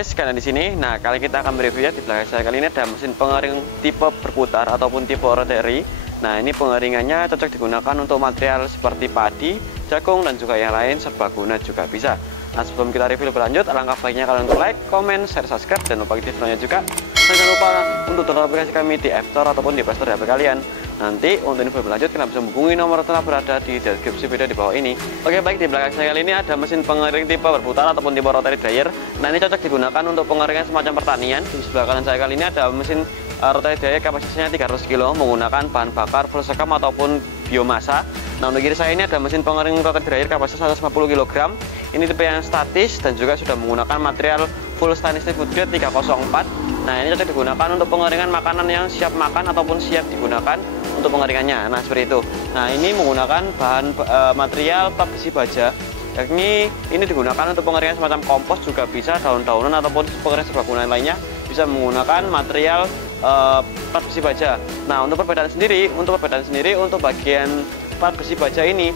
guys, karena di sini, nah kali kita akan mereview ya. Di belakang saya kali ini ada mesin pengering tipe berputar ataupun tipe rotary. Nah ini pengeringannya cocok digunakan untuk material seperti padi, jagung dan juga yang lain, serbaguna juga bisa. Nah sebelum kita review lebih lanjut, alangkah baiknya kalian untuk like, comment, share, subscribe, dan lupa aktif videonya juga. Dan jangan lupa untuk download aplikasi kami di App Store ataupun di Play Store HP kalian. Nanti untuk info lebih lanjut kalian bisa menghubungi nomor telah berada di deskripsi video di bawah ini. Oke baik, di belakang saya kali ini ada mesin pengering tipe berputar ataupun tipe rotary dryer. Nah ini cocok digunakan untuk pengeringan semacam pertanian. Di sebelah kanan saya kali ini ada mesin rotary dryer kapasitasnya 300 kg menggunakan bahan bakar full sekam ataupun biomasa. Nah untuk kiri saya ini ada mesin pengering rotary dryer kapasitas 150 kg. Ini tipe yang statis dan juga sudah menggunakan material full stainless steel food grade 304. Nah ini cocok digunakan untuk pengeringan makanan yang siap makan ataupun siap digunakan untuk pengeringannya. Nah seperti itu. Nah ini menggunakan bahan material plat besi baja. Yakni ini digunakan untuk pengeringan semacam kompos juga bisa, daun-daunan ataupun pengeringan serbaguna lainnya bisa menggunakan material plat besi baja. Nah untuk perbedaan sendiri untuk bagian plat besi baja ini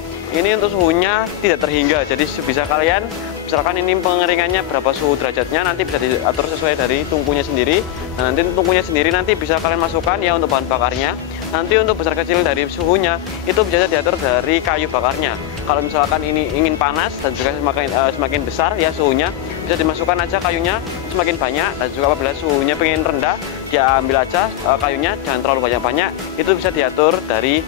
untuk suhunya tidak terhingga. Jadi bisa kalian misalkan ini pengeringannya berapa suhu derajatnya nanti bisa diatur sesuai dari tungkunya sendiri. Nah nanti tungkunya sendiri nanti bisa kalian masukkan ya untuk bahan bakarnya. Nanti untuk besar kecil dari suhunya itu bisa diatur dari kayu bakarnya. Kalau misalkan ini ingin panas dan juga semakin besar ya suhunya, bisa dimasukkan aja kayunya semakin banyak. Dan juga apabila suhunya pengen rendah, dia ambil aja kayunya, jangan terlalu banyak-banyak. Itu bisa diatur dari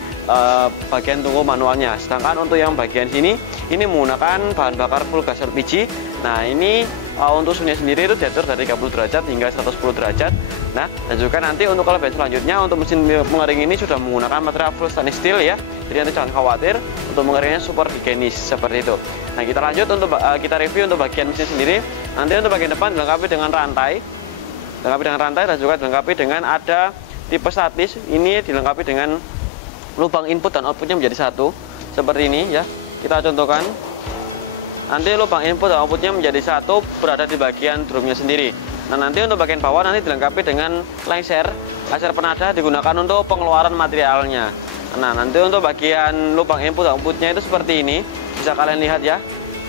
bagian tungku manualnya. Sedangkan untuk yang bagian sini ini menggunakan bahan bakar full gas LPG. Nah ini untuk suhunya sendiri itu diatur dari 30 derajat hingga 110 derajat. Nah dan juga nanti untuk kelebihan selanjutnya untuk mesin pengering ini sudah menggunakan material full stainless steel ya. Jadi nanti jangan khawatir, untuk mengeringnya super higienis seperti itu. Nah kita lanjut untuk kita review untuk bagian mesin sendiri. Nanti untuk bagian depan dilengkapi dengan rantai, dan juga dilengkapi dengan ada tipe statis. Ini dilengkapi dengan lubang input dan outputnya menjadi satu seperti ini ya. Kita contohkan. Nanti lubang input dan outputnya menjadi satu berada di bagian drumnya sendiri. Nah nanti untuk bagian bawah nanti dilengkapi dengan laser penada digunakan untuk pengeluaran materialnya. Nah nanti untuk bagian lubang input dan outputnya itu seperti ini, bisa kalian lihat ya.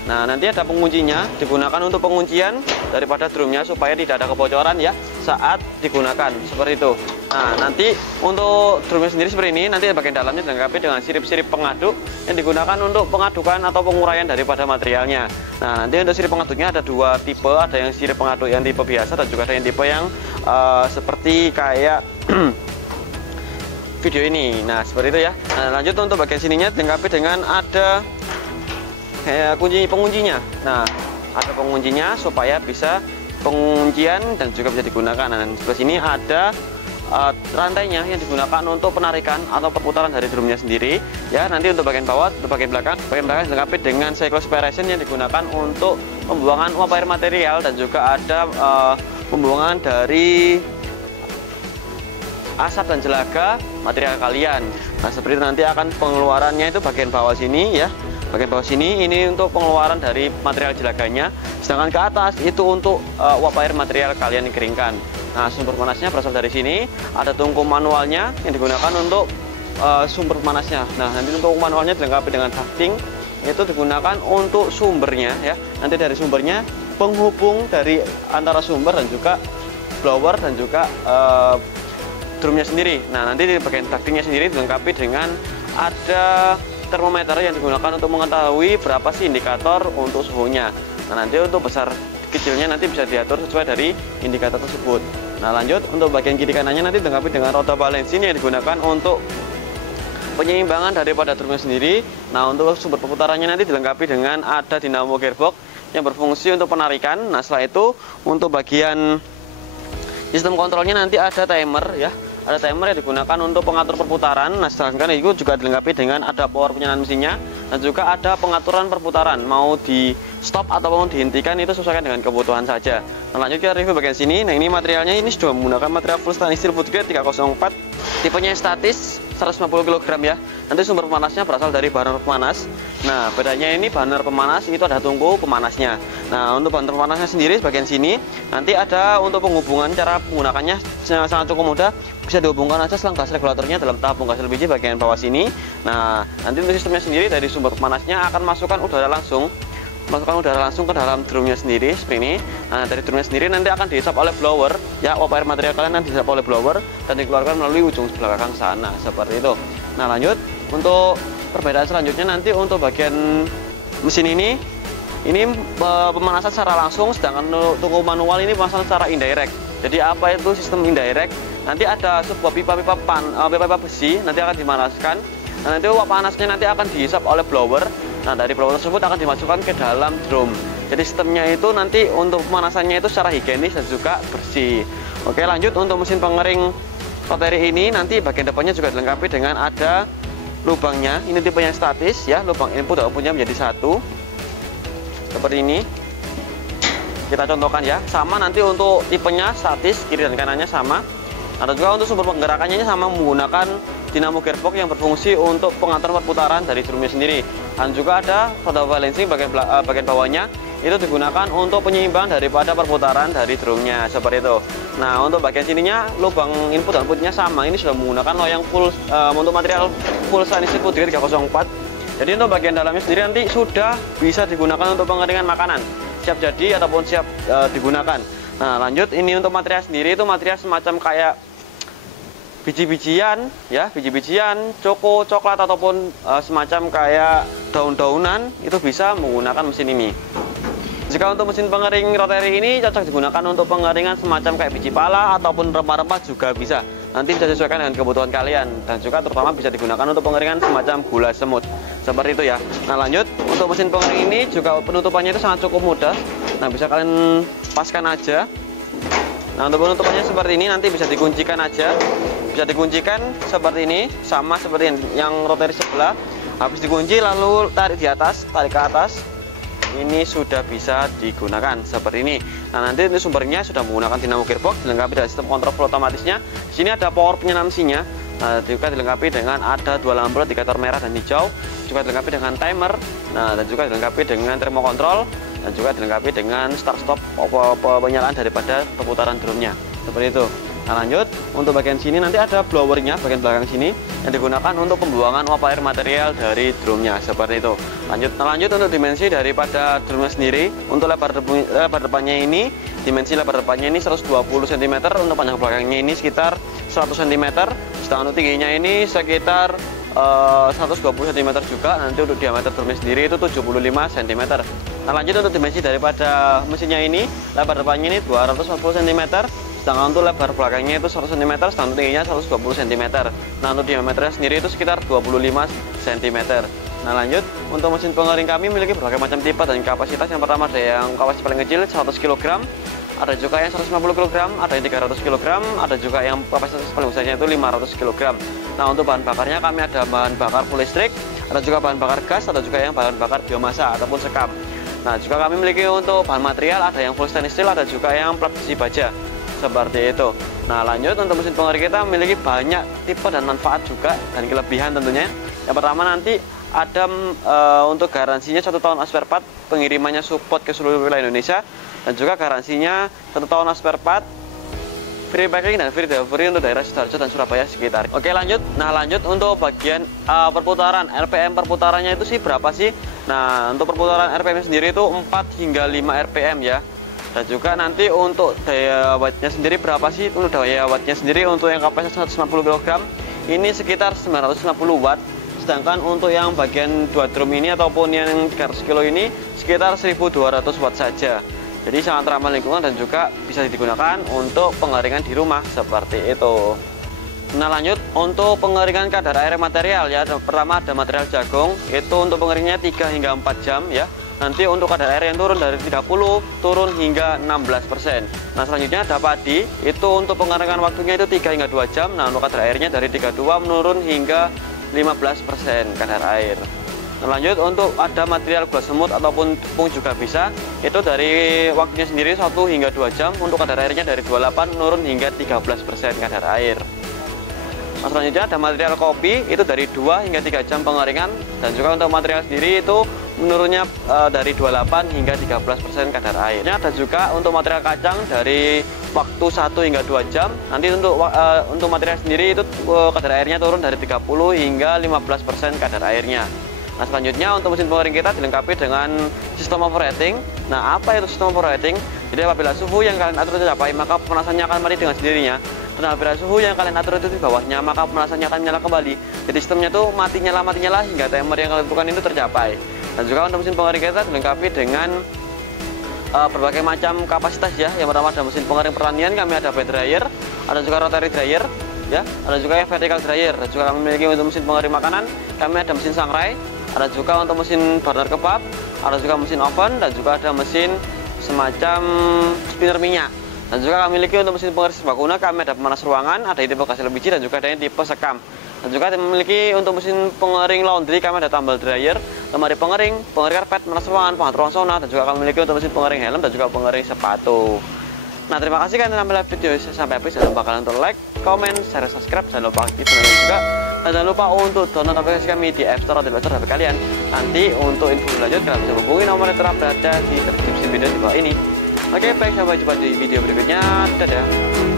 Nah nanti ada penguncinya, digunakan untuk penguncian daripada drumnya supaya tidak ada kebocoran ya saat digunakan seperti itu. Nah nanti untuk drumnya sendiri seperti ini, nanti bagian dalamnya dilengkapi dengan sirip-sirip pengaduk yang digunakan untuk pengadukan atau penguraian daripada materialnya. Nah nanti untuk sirip pengaduknya ada dua tipe, ada yang sirip pengaduk yang tipe biasa dan juga ada yang tipe yang seperti kayak video ini. Nah seperti itu ya. Nah lanjut untuk bagian sininya dilengkapi dengan ada penguncinya. Nah ada penguncinya supaya bisa penguncian dan juga bisa digunakan. Nah sebelah sini ada rantainya yang digunakan untuk penarikan atau perputaran dari drumnya sendiri ya. Nanti untuk bagian bawah, untuk bagian belakang dilengkapi dengan cycle aspiration yang digunakan untuk pembuangan uap air material dan juga ada pembuangan dari asap dan jelaga material kalian. Nah seperti itu nanti akan pengeluarannya itu bagian bawah sini ya. Bagian bawah sini ini untuk pengeluaran dari material jelaganya, sedangkan ke atas itu untuk uap air material kalian dikeringkan. Nah sumber panasnya berasal dari sini, ada tungku manualnya yang digunakan untuk sumber panasnya. Nah nanti untuk manualnya dilengkapi dengan ducting, itu digunakan untuk sumbernya ya. Nanti dari sumbernya penghubung dari antara sumber dan juga blower dan juga drumnya sendiri. Nah nanti di bagian ductingnya sendiri dilengkapi dengan ada termometer yang digunakan untuk mengetahui berapa sih indikator untuk suhunya. Nah nanti untuk besar kecilnya nanti bisa diatur sesuai dari indikator tersebut. Nah lanjut untuk bagian kiri kanannya nanti dilengkapi dengan roda balancing yang digunakan untuk penyeimbangan daripada drumnya sendiri. Nah untuk sumber perputarannya nanti dilengkapi dengan ada dinamo gearbox yang berfungsi untuk penarikan. Nah setelah itu untuk bagian sistem kontrolnya nanti ada timer ya. Ada timer yang digunakan untuk pengatur perputaran. Nah sedangkan itu juga dilengkapi dengan ada power penyalaan mesinnya dan juga ada pengaturan perputaran, mau di stop atau mau dihentikan itu sesuai dengan kebutuhan saja. Nah lanjut kita review bagian sini. Nah ini materialnya ini sudah menggunakan material full stainless steel food grade 304, tipenya statis 150 kg ya. Nanti sumber pemanasnya berasal dari burner pemanas. Nah bedanya ini burner pemanas itu ada tungku pemanasnya. Nah untuk burner pemanasnya sendiri bagian sini nanti ada untuk penghubungan, cara menggunakannya sangat cukup mudah, bisa dihubungkan aja selang gas regulatornya dalam tabung gas LPG bagian bawah sini. Nah nanti untuk sistemnya sendiri dari sumber pemanasnya akan masukkan udara langsung masukkan udara langsung ke dalam drumnya sendiri seperti ini. Nah, dari drumnya sendiri nanti akan dihisap oleh blower ya, uap air material kalian nanti dihisap oleh blower dan dikeluarkan melalui ujung sebelah belakang sana seperti itu. Nah, lanjut untuk perbedaan selanjutnya nanti untuk bagian mesin ini pemanasan secara langsung, sedangkan untuk manual ini pemanasan secara indirect. Jadi apa itu sistem indirect? Nanti ada sebuah pipa besi nanti akan dimanaskan. Nah, nanti uap panasnya nanti akan dihisap oleh blower. Nah, dari blower tersebut akan dimasukkan ke dalam drum. Jadi sistemnya itu nanti untuk pemanasannya itu secara higienis dan juga bersih. Oke, lanjut untuk mesin pengering rotary ini nanti bagian depannya juga dilengkapi dengan ada lubangnya. Ini tipenya statis ya, lubang input dan outputnya menjadi satu. Seperti ini. Kita contohkan ya. Sama nanti untuk tipenya statis, kiri dan kanannya sama. Ada juga untuk sumber penggerakannya sama menggunakan dinamo gearbox yang berfungsi untuk pengaturan perputaran dari drumnya sendiri. Dan juga ada roda balancing bagian bawahnya itu digunakan untuk penyeimbang daripada perputaran dari drumnya seperti itu. Nah, untuk bagian sininya lubang input dan outputnya sama. Ini sudah menggunakan loyang full untuk material full stainless steel 304. Jadi untuk bagian dalamnya sendiri nanti sudah bisa digunakan untuk pengeringan makanan, siap jadi ataupun siap digunakan. Nah, lanjut ini untuk material sendiri itu material semacam kayak biji-bijian ya, biji-bijian, coklat ataupun semacam kayak daun-daunan itu bisa menggunakan mesin ini. Jika untuk mesin pengering rotary ini cocok digunakan untuk pengeringan semacam kayak biji pala ataupun rempah-rempah juga bisa. Nanti bisa disesuaikan dengan kebutuhan kalian dan juga terutama bisa digunakan untuk pengeringan semacam gula semut. Seperti itu ya. Nah, lanjut untuk mesin pengering ini juga penutupannya itu sangat cukup mudah. Nah, bisa kalian paskan aja. Nah, untuk penutupannya seperti ini nanti bisa dikuncikan aja. Bisa dikuncikan seperti ini, sama seperti yang rotary sebelah. Habis dikunci lalu tarik di atas, tarik ke atas. Ini sudah bisa digunakan seperti ini. Nah, nanti ini sumbernya sudah menggunakan dinamo gearbox dilengkapi dengan sistem kontrol otomatisnya. Di sini ada power penyenamsinya. Nah, juga dilengkapi dengan ada dua lampu indikator merah dan hijau, juga dilengkapi dengan timer. Nah, dan juga dilengkapi dengan termokontrol dan juga dilengkapi dengan start stop penyalaan daripada perputaran drumnya. Seperti itu. Nah, lanjut untuk bagian sini nanti ada blowernya bagian belakang sini yang digunakan untuk pembuangan uap air material dari drumnya seperti itu. Lanjut untuk dimensi daripada drumnya sendiri. Untuk lebar depannya ini, dimensi lebar depannya ini 120 cm, untuk panjang belakangnya ini sekitar 100 cm, sedangkan untuk tingginya ini sekitar 120 cm juga. Nanti untuk diameter drumnya sendiri itu 75 cm. Nah, lanjut untuk dimensi daripada mesinnya ini, lebar depannya ini 240 cm, sedangkan untuk lebar belakangnya itu 100 cm, sedangkan untuk tingginya 120 cm. Nah, untuk diameternya sendiri itu sekitar 25 cm. Nah, lanjut untuk mesin pengering kami memiliki berbagai macam tipe dan kapasitas. Yang pertama ada yang kapasitas paling kecil 100 kg, ada juga yang 150 kg, ada yang 300 kg, ada juga yang kapasitas paling besarnya itu 500 kg. Nah, untuk bahan bakarnya kami ada bahan bakar full listrik, ada juga bahan bakar gas, ada juga yang bahan bakar biomasa ataupun sekam. Nah, juga kami memiliki untuk bahan material ada yang full stainless steel, ada juga yang plat besi baja. Seperti itu. Nah, lanjut untuk mesin pengering kita memiliki banyak tipe dan manfaat juga dan kelebihan tentunya. Yang pertama nanti ada untuk garansinya 1 tahun spare part, pengirimannya support ke seluruh wilayah Indonesia, dan juga garansinya 1 tahun spare part, free packing dan free delivery untuk daerah Sidoarjo dan Surabaya sekitar. Oke, lanjut. Nah, lanjut untuk bagian perputaran, RPM perputarannya itu sih berapa sih? Nah, untuk perputaran RPM sendiri itu 4 hingga 5 RPM ya. Dan juga nanti untuk daya wattnya sendiri berapa sih? Untuk daya wattnya sendiri untuk yang kapasitas 150 kg ini sekitar 950 watt. Sedangkan untuk yang bagian 2 drum ini ataupun yang 300 kg ini sekitar 1200 watt saja. Jadi sangat ramah lingkungan dan juga bisa digunakan untuk pengeringan di rumah seperti itu. Nah, lanjut untuk pengeringan kadar air material ya. Pertama ada material jagung, itu untuk pengeringnya 3 hingga 4 jam ya. Nanti untuk kadar air yang turun dari 30 turun hingga 16%. Nah, selanjutnya ada padi, itu untuk pengeringan waktunya itu 3 hingga 2 jam. Nah, untuk kadar airnya dari 32 menurun hingga 15% kadar air. Nah, lanjut untuk ada material gula semut ataupun tepung juga bisa. Itu dari waktunya sendiri 1 hingga 2 jam. Untuk kadar airnya dari 28 menurun hingga 13% kadar air. Nah, selanjutnya ada material kopi, itu dari 2 hingga 3 jam pengeringan. Dan juga untuk material sendiri itu menurunnya dari 28 hingga 13% kadar airnya. Ada juga untuk material kacang dari waktu 1 hingga 2 jam. Nanti untuk material sendiri itu kadar airnya turun dari 30 hingga 15% kadar airnya. Nah, selanjutnya untuk mesin pengering kita dilengkapi dengan sistem overheating. Nah, apa itu sistem overheating? Jadi apabila suhu yang kalian atur tercapai, maka pemanasannya akan mati dengan sendirinya. Dan apabila suhu yang kalian atur itu di bawahnya, maka pemanasannya akan menyala kembali. Jadi sistemnya tuh mati nyala hingga timer yang kalian tentukan itu tercapai. Dan juga untuk mesin pengering kita dilengkapi dengan berbagai macam kapasitas ya. Yang pertama ada mesin pengering pertanian, kami ada bed dryer, ada juga rotary dryer ya, ada juga yang vertical dryer. Dan juga kami memiliki untuk mesin pengering makanan, kami ada mesin sangrai, ada juga untuk mesin burner kebab, ada juga mesin oven, dan juga ada mesin semacam spinner minyak. Dan juga kami miliki untuk mesin pengering serbaguna, kami ada pemanas ruangan, ada tipe gas LPG, dan juga ada yang tipe sekam. Dan juga memiliki untuk mesin pengering laundry, kami ada tumble dryer, lemari pengering karpet, pemanas ruangan, penghangat ruang sauna, dan juga kami miliki untuk mesin pengering helm dan juga pengering sepatu. Nah, terima kasih kalian telah menonton video sampai habis. Jangan lupa kalian untuk like, comment, share, subscribe, jangan lupa aktif dan juga. Dan jangan lupa untuk download aplikasi kami di App Store atau Play Store HP kalian. Nanti untuk info lanjut kalian bisa hubungi nomor yang telah berada di deskripsi video di bawah ini. Oke, baik, sampai jumpa di video berikutnya. Dadah.